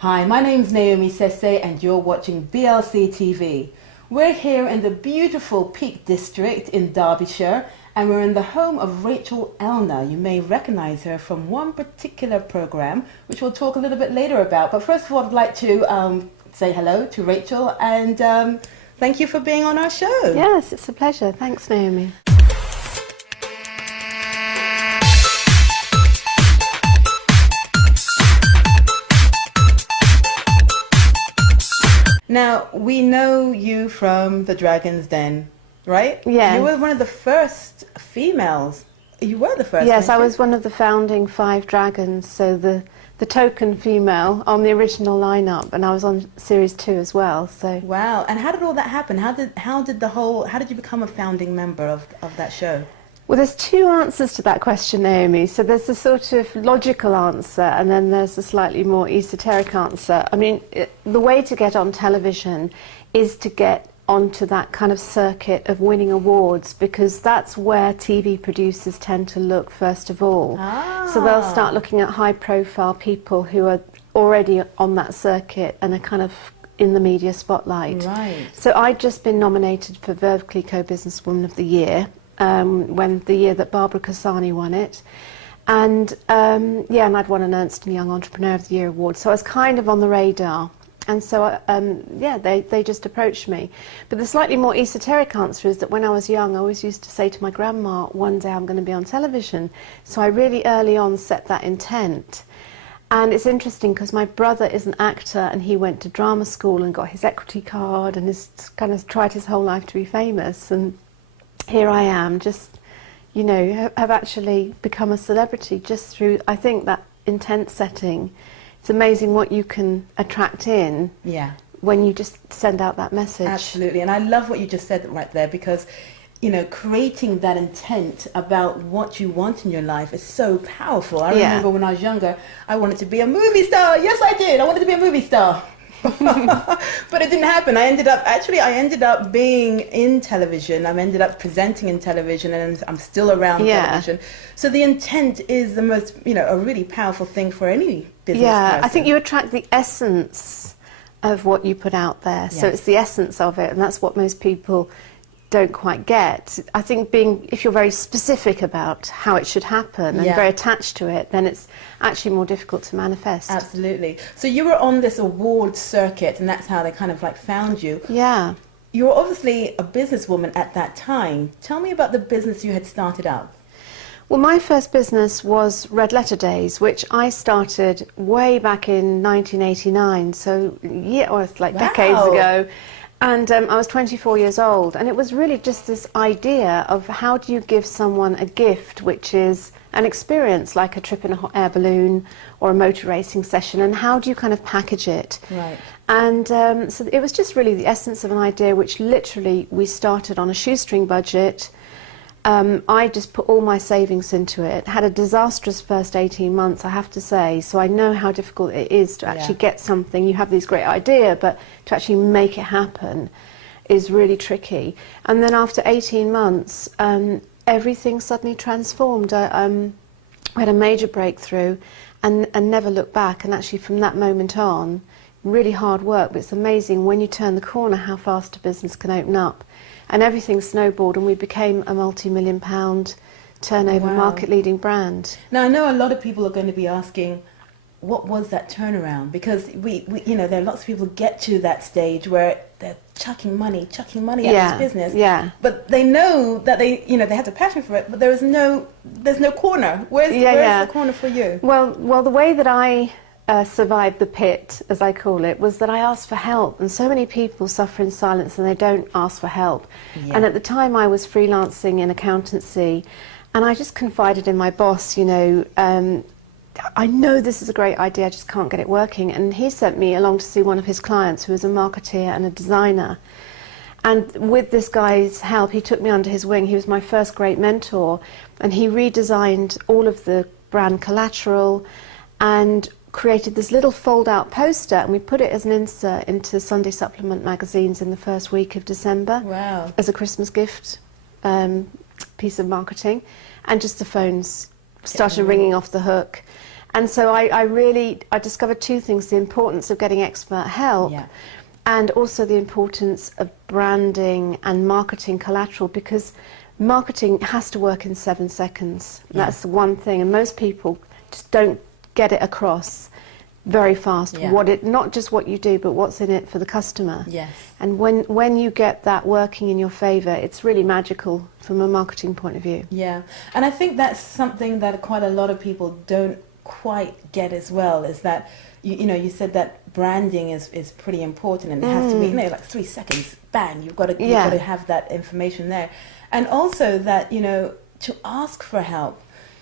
Hi, my name's Naomi Sese and you're watching BLC TV. We're here in the beautiful Peak District in Derbyshire and we're in the home of Rachel Elner. You may recognize her from one particular program, which we'll talk a little bit later about. But first of all, I'd like to say hello to Rachel and thank you for being on our show. Yes, it's a pleasure. Thanks, Naomi. Now, we know you from the Dragon's Den, right? Yes. You were one of the first females. You were the first. Yes, I weren't you? was one of the founding 5 dragons, so the token female on the original lineup, and I was on series 2 as well. So Wow. And how did all that happen? How did you become a founding member of that show? well, there's 2 answers to that question, Naomi. So there's the sort of logical answer, and then there's the slightly more esoteric answer. I mean, the way to get on television is to get onto that kind of circuit of winning awards, because that's where TV producers tend to look first of all. So they'll start looking at high-profile people who are already on that circuit and are kind of in the media spotlight. Right. So I'd just been nominated for Veuve Clicquot Businesswoman of the Year, when the year that Barbara Cassani won it. And and I'd won an Ernst & Young Entrepreneur of the Year award. So I was kind of on the radar. And so, they just approached me. But the slightly more esoteric answer is that when I was young, I always used to say to my grandma, one day I'm going to be on television. So I really early on set that intent. And it's interesting because my brother is an actor and he went to drama school and got his equity card and has kind of tried his whole life to be famous. And here I am, just, you know, have actually become a celebrity just through, I think, that intent setting. It's amazing what you can attract in when you just send out that message. Absolutely. And I love what you just said right there, because, you know, creating that intent about what you want in your life is so powerful. I remember when I was younger, I wanted to be a movie star. Yes, I did. I wanted to be a movie star. But it didn't happen. I ended up being in television. I ended up presenting in television, and I'm still around television. So the intent is the most, you know, a really powerful thing for any business person. I think you attract the essence of what you put out there. So it's the essence of it, and that's what most people don't quite get. I think if you're very specific about how it should happen and very attached to it, then it's actually more difficult to manifest. Absolutely. So you were on this award circuit, and that's how they kind of like found you. Yeah. You were obviously a businesswoman at that time. Tell me about the business you had started up. Well, my first business was Red Letter Days, which I started way back in 1989, so decades ago. And I was 24 years old, and it was really just this idea of how do you give someone a gift which is an experience like a trip in a hot air balloon or a motor racing session, and how do you kind of package it? Right. And so it was just really the essence of an idea which literally we started on a shoestring budget. I just put all my savings into it. Had a disastrous first 18 months, I have to say, so I know how difficult it is to actually get something. You have this great idea, but to actually make it happen is really tricky. And then after 18 months, everything suddenly transformed. I had a major breakthrough and never looked back. And actually from that moment on, really hard work, but it's amazing when you turn the corner how fast a business can open up. And everything snowballed, and we became a multi-million-pound turnover market-leading brand. Now, I know a lot of people are going to be asking, what was that turnaround? Because we you know, there are lots of people who get to that stage where they're chucking money at this business. Yeah. But they know that they have the passion for it, but there's no corner. Where's the corner for you? Well, the way that I survived the pit, as I call it, was that I asked for help, and so many people suffer in silence and they don't ask for help. And at the time I was freelancing in accountancy, and I just confided in my boss, you know, I know this is a great idea, I just can't get it working. And he sent me along to see one of his clients who was a marketeer and a designer. And with this guy's help, he took me under his wing. He was my first great mentor, and he redesigned all of the brand collateral and created this little fold-out poster, and we put it as an insert into Sunday supplement magazines in the first week of December. Wow. As a Christmas gift piece of marketing. And just the phones started ringing off the hook. And so I discovered two things: the importance of getting expert help, and also the importance of branding and marketing collateral, because marketing has to work in 7 seconds. That's the one thing, and most people just don't get it across very fast. Not just what you do, but what's in it for the customer. Yes. And when you get that working in your favour, it's really magical from a marketing point of view. Yeah, and I think that's something that quite a lot of people don't quite get as well, is that you said that branding is pretty important, and it has to be like 3 seconds, bang, you've got to have that information there. And also that, to ask for help.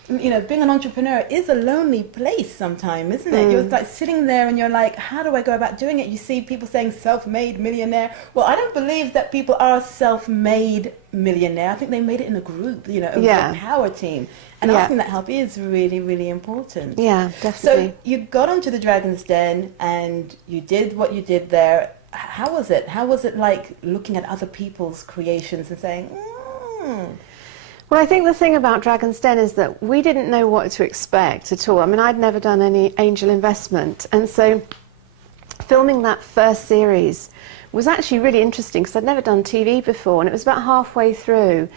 Being an entrepreneur is a lonely place sometimes, isn't it? You're like sitting there and you're like, how do I go about doing it? You see people saying self-made millionaire. Well, I don't believe that people are self-made millionaire. I think they made it in a group, a power team. And asking that help is really, really important. Yeah, definitely. So you got onto the Dragon's Den and you did what you did there. How was it? How was it like looking at other people's creations and saying, Well, I think the thing about Dragon's Den is that we didn't know what to expect at all. I mean, I'd never done any angel investment. And so filming that first series was actually really interesting because I'd never done TV before. And it was about halfway through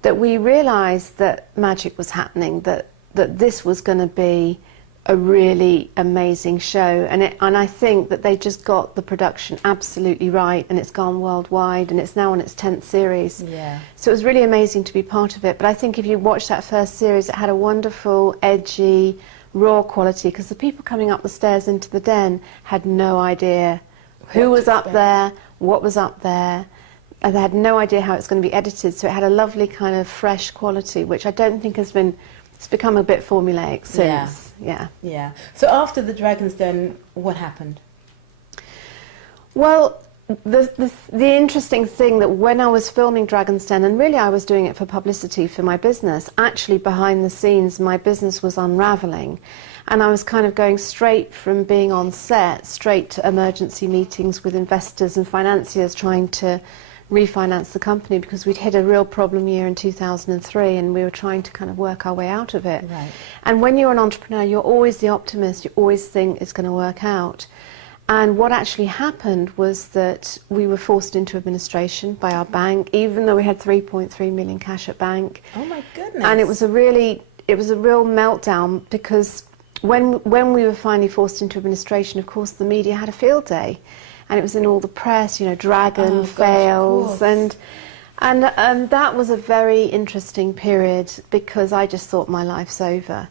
that we realised that magic was happening, that this was going to be a really amazing show, and I think that they just got the production absolutely right, and it's gone worldwide, and it's now on its 10th series. Yeah. So it was really amazing to be part of it. But I think if you watch that first series, it had a wonderful, edgy, raw quality, because the people coming up the stairs into the den had no idea who was up there, what was up there, and they had no idea how it's going to be edited. So it had a lovely kind of fresh quality, which I don't think has been. It's become a bit formulaic since. Yeah. So after the Dragon's Den, what happened? Well, the interesting thing that when I was filming Dragon's Den, and really I was doing it for publicity for my business, actually behind the scenes my business was unravelling. And I was kind of going straight from being on set, straight to emergency meetings with investors and financiers trying to refinance the company, because we'd hit a real problem year in 2003 and we were trying to kind of work our way out of it. Right. And when you're an entrepreneur, you're always the optimist, you always think it's going to work out. And what actually happened was that we were forced into administration by our bank, even though we had 3.3 million cash at bank. Oh my goodness. And it was a real meltdown, because when we were finally forced into administration, of course the media had a field day. And it was in all the press, Dragon fails, and that was a very interesting period, because I just thought my life's over.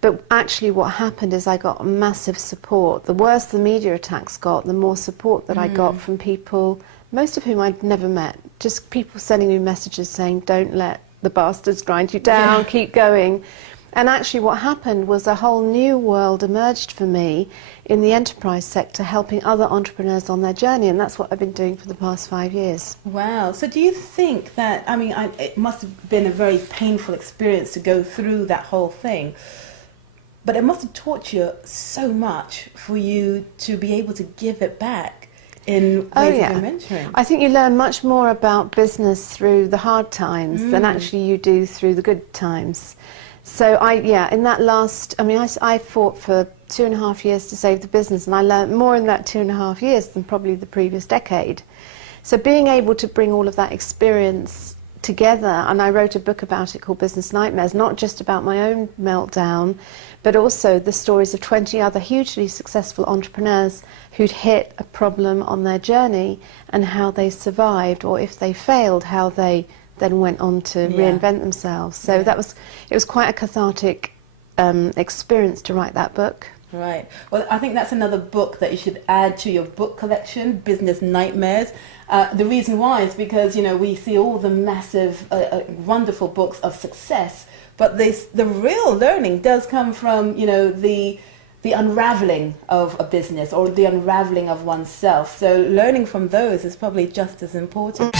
But actually what happened is I got massive support. The worse the media attacks got, the more support that I got from people, most of whom I'd never met. Just people sending me messages saying, don't let the bastards grind you down, keep going. And actually what happened was a whole new world emerged for me in the enterprise sector, helping other entrepreneurs on their journey, and that's what I've been doing for the past 5 years. Wow. So do you think that, it must have been a very painful experience to go through that whole thing, but it must have taught you so much for you to be able to give it back in ways of mentoring. I think you learn much more about business through the hard times than actually you do through the good times. So in that last, I fought for 2.5 years to save the business, and I learned more in that 2.5 years than probably the previous decade. So being able to bring all of that experience together, and I wrote a book about it called Business Nightmares, not just about my own meltdown, but also the stories of 20 other hugely successful entrepreneurs who'd hit a problem on their journey and how they survived, or if they failed, how they then went on to reinvent themselves. So it was quite a cathartic experience to write that book. Right. Well, I think that's another book that you should add to your book collection, Business Nightmares. The reason why is because, we see all the massive, wonderful books of success, but the real learning does come from, the unraveling of a business or the unraveling of oneself. So learning from those is probably just as important.